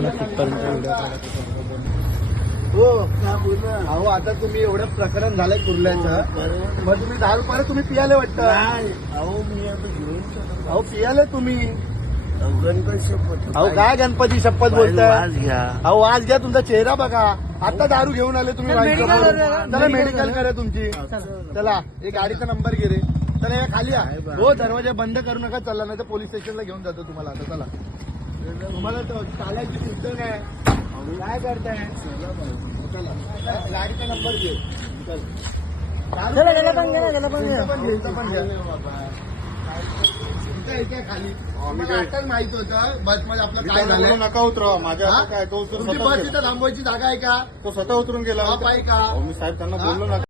तुम्हाला तिथपर्यंत व्हिडिओ काढायचा. हो अहो आता तुम्ही एवढं प्रकरण झालंय कुर्ल्याचं, मग तुम्ही 10 रुपये तुम्ही पियाले वाटतं. अहो मी आता घेऊन अहो पियाले तुम्ही. गणपती शपथ अहो काय गणपती शपथ बोलताय. आज घ्या. अहो आज घ्या, तुमचा चेहरा बघा. आता दारू घेऊन आले तुम्ही वाईनसमोर. चला मेडिकल करा तुमची. चला एक गाडीचा नंबर घे रे. चला या खाली या. हो दरवाजा बंद करू नका. चला नाही तर पोलीस स्टेशनला घेऊन जातो तुम्हाला. आता चला, तुम्हाला चालायची सुद्धा नाही. काय करताय. चला गाडीचा नंबर घे. गेला पण घ्या. इथे खाली आताच माहित होतं बस मध्ये आपलं काय झालं. नका उतरवा माझ्या. आता काय तो तुमची बस इथं थांबवायची जागा आहे का. तो स्वतः उतरून गेला. बाप आहे का. मी साहेब त्यांना बोललो ना.